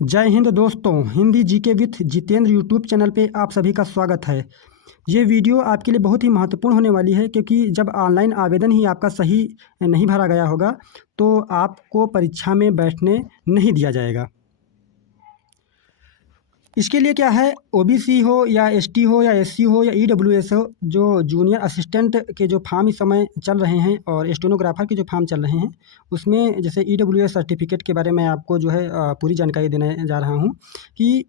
जय हिंद दोस्तों। Hindi GK with Jitendra YouTube channel पे आप सभी का स्वागत है। ये वीडियो आपके लिए बहुत ही महत्वपूर्ण होने वाली है, क्योंकि जब ऑनलाइन आवेदन ही आपका सही नहीं भरा गया होगा तो आपको परीक्षा में बैठने नहीं दिया जाएगा। इसके लिए क्या है, ओबीसी हो या एसटी हो या एससी हो या ईडब्ल्यूएस हो, जो जूनियर असिस्टेंट के जो फॉर्म इस समय चल रहे हैं और स्टेनोग्राफर के जो फॉर्म चल रहे हैं, उसमें जैसे ईडब्ल्यूएस सर्टिफिकेट के बारे में आपको जो है पूरी जानकारी देने जा रहा हूँ कि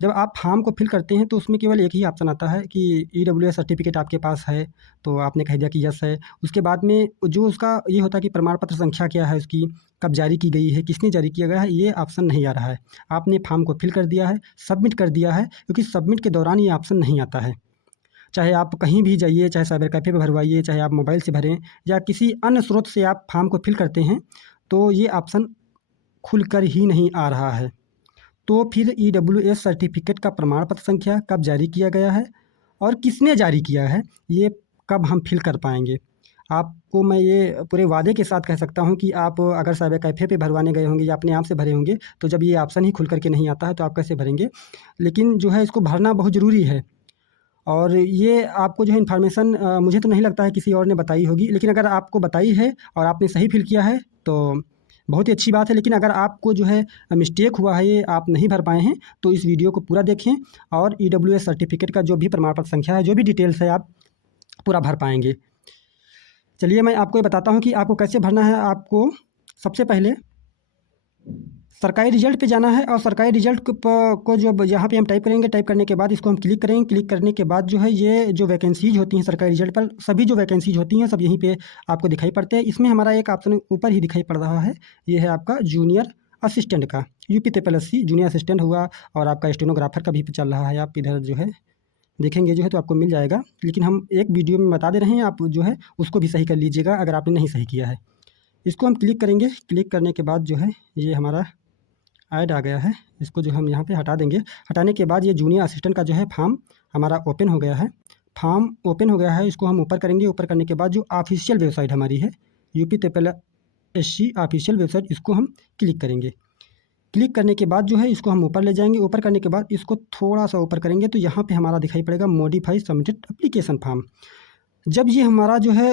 जब आप फॉर्म को फिल करते हैं तो उसमें केवल एक ही ऑप्शन आता है कि ईडब्ल्यूएस सर्टिफिकेट आपके पास है, तो आपने कह दिया कि यस है। उसके बाद में जो उसका ये होता है कि प्रमाण पत्र संख्या क्या है उसकी, कब जारी की गई है, किसने जारी किया गया है, ये ऑप्शन नहीं आ रहा है। आपने फॉर्म को फिल कर दिया है, सबमिट कर दिया है, क्योंकि सबमिट के दौरान ये ऑप्शन नहीं आता है। चाहे आप कहीं भी जाइए, चाहे साइबर कैफ़े पे भरवाइए, चाहे आप मोबाइल से भरें या किसी अन्य स्रोत से आप फॉर्म को फिल करते हैं, तो ये ऑप्शन खुलकर ही नहीं आ रहा है। तो फिर ईडब्ल्यूएस सर्टिफिकेट का प्रमाण पत्र संख्या कब जारी किया गया है और किसने जारी किया है, ये कब हम फिल कर पाएंगे। आपको मैं ये पूरे वादे के साथ कह सकता हूँ कि आप अगर साइबर कैफ़े पे भरवाने गए होंगे या अपने आप से भरे होंगे, तो जब ये ऑप्शन ही खुल करके नहीं आता है तो आप कैसे भरेंगे। लेकिन जो है इसको भरना बहुत ज़रूरी है। और ये आपको जो है इन्फॉर्मेशन मुझे तो नहीं लगता है किसी और ने बताई होगी, लेकिन अगर आपको बताई है और आपने सही फिल किया है तो बहुत ही अच्छी बात है। लेकिन अगर आपको जो है मिस्टेक हुआ है, ये आप नहीं भर पाए हैं, तो इस वीडियो को पूरा देखें और ईडब्ल्यूएस सर्टिफिकेट का जो भी प्रमाण पत्र संख्या है, जो भी डिटेल्स है, आप पूरा भर पाएंगे। चलिए मैं आपको ये बताता हूँ कि आपको कैसे भरना है। आपको सबसे पहले सरकारी रिजल्ट पे जाना है और सरकारी रिजल्ट को जो यहाँ पे हम टाइप करेंगे, टाइप करने के बाद इसको हम क्लिक करेंगे। क्लिक करने के बाद जो है ये जो वैकेंसीज होती हैं सरकारी रिजल्ट पर, सभी जो वैकेंसीज होती हैं सब यहीं पे आपको दिखाई पड़ते हैं। इसमें हमारा एक ऑप्शन ऊपर ही दिखाई पड़ रहा है, ये है आपका जूनियर असिस्टेंट का, यूपी TSS जूनियर असिस्टेंट हुआ, और आपका स्टेनोग्राफर का भी चल रहा है। आप इधर जो है देखेंगे जो है तो आपको मिल जाएगा, लेकिन हम एक वीडियो में बता दे रहे हैं, आप जो है उसको भी सही कर लीजिएगा अगर आपने नहीं सही किया है। इसको हम क्लिक करेंगे। क्लिक करने के बाद जो है ये हमारा ऐड आ गया है, इसको जो हम यहाँ पे हटा देंगे। हटाने के बाद ये जूनियर असिस्टेंट का जो है फॉर्म हमारा ओपन हो गया है। फॉर्म ओपन हो गया है, इसको हम ऊपर करेंगे। ऊपर करने के बाद जो ऑफिशियल वेबसाइट हमारी है, यूपी TSS ऑफिशियल वेबसाइट, इसको हम क्लिक करेंगे। क्लिक करने के बाद जो है इसको हम ऊपर ले जाएंगे। ऊपर करने के बाद इसको थोड़ा सा ऊपर करेंगे तो यहाँ पे हमारा दिखाई पड़ेगा मॉडिफाई सबमिटेड एप्लीकेशन फॉर्म। जब ये हमारा जो है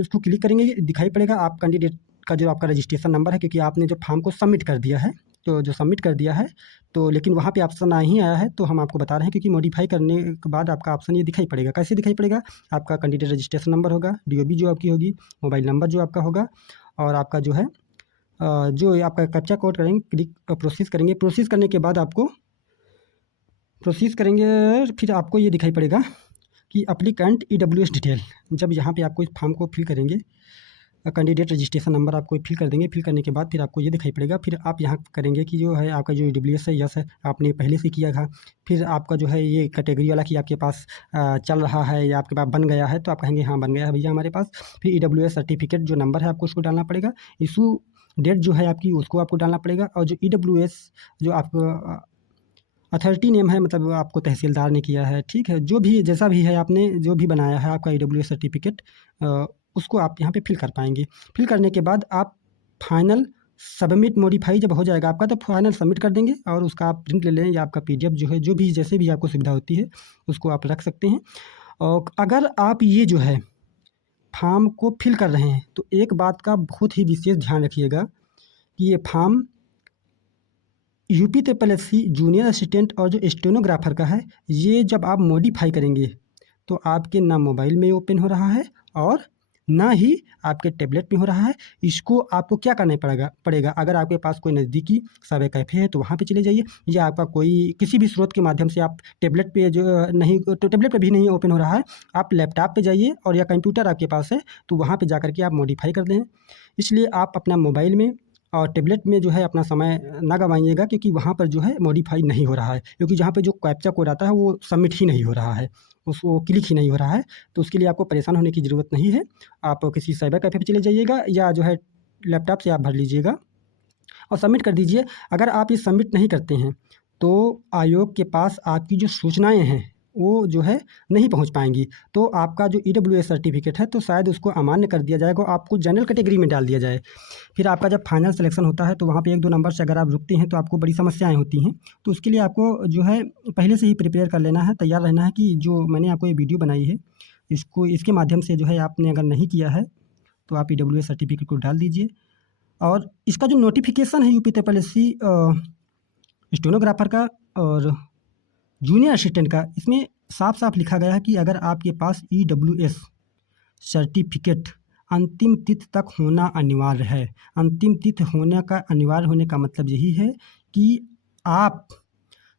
इसको क्लिक करेंगे, ये दिखाई पड़ेगा आप कैंडिडेट का जो आपका रजिस्ट्रेशन नंबर है, क्योंकि आपने जो फॉर्म को सबमिट कर दिया है। तो जो सबमिट कर दिया है तो लेकिन वहाँ पे ऑप्शन नहीं आया है, तो हम आपको बता रहे हैं क्योंकि मॉडिफाई करने के बाद आपका ऑप्शन ये दिखाई पड़ेगा। कैसे दिखाई पड़ेगा, आपका कैंडिडेट रजिस्ट्रेशन नंबर होगा, डीओबी जो आपकी होगी, मोबाइल नंबर जो आपका होगा, और आपका जो है जो आपका कैप्चा कोड करेंगे, क्लिक प्रोसेस करेंगे। प्रोसेस करने के बाद आपको प्रोसेस करेंगे, फिर आपको ये दिखाई पड़ेगा कि अप्लीकेंट ईडब्ल्यूएस डिटेल। जब यहाँ पे आपको इस फॉर्म को फिल करेंगे, कैंडिडेट रजिस्ट्रेशन नंबर आपको फिल कर देंगे। फिल करने के बाद फिर आपको ये दिखाई पड़ेगा। फिर आप यहाँ करेंगे कि जो है आपका जो ईडब्ल्यूएस है, यस है, आपने पहले से किया था। फिर आपका जो है ये कैटेगरी वाला कि आपके पास चल रहा है या आपके पास बन गया है, तो आप कहेंगे हाँ बन गया है भैया हमारे पास। फिर ईडब्ल्यूएस सर्टिफिकेट जो नंबर है आपको उसको डालना पड़ेगा। इशू डेट जो है आपकी उसको आपको डालना पड़ेगा, और जो ईडब्ल्यूएस जो आपको अथॉरिटी नेम है, मतलब आपको तहसीलदार ने किया है, ठीक है, जो भी जैसा भी है आपने जो भी बनाया है आपका ईडब्ल्यूएस सर्टिफिकेट, उसको आप यहाँ पे फिल कर पाएंगे। फिल करने के बाद आप फाइनल सबमिट मॉडिफाई जब हो जाएगा आपका, तो फाइनल सबमिट कर देंगे और उसका आप प्रिंट ले लें, या आपका पीडीएफ जो है, जो भी जैसे भी आपको सुविधा होती है उसको आप रख सकते हैं। और अगर आप ये जो है फॉर्म को फिल कर रहे हैं तो एक बात का बहुत ही विशेष ध्यान रखिएगा कि ये form UP TSS junior assistant और जो स्टेनोग्राफर का है, ये जब आप मॉडिफाई करेंगे तो आपके ना मोबाइल में ओपन हो रहा है और ना ही आपके टैबलेट में हो रहा है। इसको आपको क्या करना पड़ेगा, अगर आपके पास कोई नज़दीकी साइबर कैफ़े है तो वहाँ पे चले जाइए, या आपका कोई किसी भी स्रोत के माध्यम से आप टैबलेट पे जो नहीं, तो टैबलेट पे भी नहीं ओपन हो रहा है, आप लैपटॉप पे जाइए, और या कंप्यूटर आपके पास है तो वहाँ पे जा कर के आप मॉडिफाई कर दें। इसलिए आप अपना मोबाइल में और टैबलेट में जो है अपना समय ना गंवाइएगा, क्योंकि वहाँ पर जो है मॉडिफाई नहीं हो रहा है, क्योंकि जहाँ पे जो कैप्चा कोड आता है वो सबमिट ही नहीं हो रहा है, उसको क्लिक ही नहीं हो रहा है। तो उसके लिए आपको परेशान होने की ज़रूरत नहीं है। आप किसी साइबर कैफ़े पे चले जाइएगा, या जो है लैपटॉप से आप भर लीजिएगा और सबमिट कर दीजिए। अगर आप ये सबमिट नहीं करते हैं तो आयोग के पास आपकी जो सूचनाएँ हैं वो जो है नहीं पहुंच पाएंगी। तो आपका जो EWS सर्टिफिकेट है तो शायद उसको अमान्य कर दिया जाएगा, आपको जनरल कैटेगरी में डाल दिया जाए। फिर आपका जब फाइनल सिलेक्शन होता है तो वहाँ पे 1-2 नंबर से अगर आप रुकते हैं तो आपको बड़ी समस्याएं होती हैं। तो उसके लिए आपको जो है पहले से ही प्रिपेयर कर लेना है, तैयार रहना है कि जो मैंने आपको ये वीडियो बनाई है इसके माध्यम से जो है आपने अगर नहीं किया है तो आप EWS सर्टिफिकेट को डाल दीजिए। और इसका जो नोटिफिकेशन है यूपी ट्रिपल एससी स्टेनोग्राफर का और जूनियर असिस्टेंट का, इसमें साफ साफ लिखा गया है कि अगर आपके पास EWS सर्टिफिकेट अंतिम तिथि तक होना अनिवार्य है। अंतिम तिथि होने का अनिवार्य होने का मतलब यही है कि आप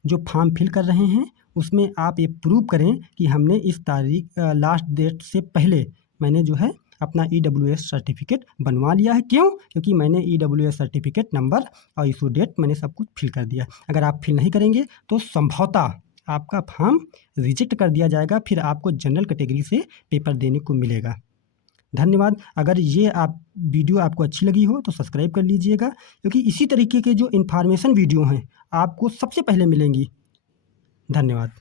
जो फॉर्म फिल कर रहे हैं उसमें आप ये प्रूव करें कि हमने इस तारीख लास्ट डेट से पहले मैंने जो है अपना EWS सर्टिफिकेट बनवा लिया है। क्यों? क्योंकि मैंने EWS सर्टिफिकेट नंबर और इशू डेट मैंने सब कुछ फिल कर दिया। अगर आप फिल नहीं करेंगे तो संभवतः आपका फॉर्म रिजेक्ट कर दिया जाएगा, फिर आपको जनरल कैटेगरी से पेपर देने को मिलेगा। धन्यवाद। अगर ये वीडियो आपको अच्छी लगी हो तो सब्सक्राइब कर लीजिएगा, क्योंकि इसी तरीके के जो इन्फॉर्मेशन वीडियो हैं आपको सबसे पहले मिलेंगी। धन्यवाद।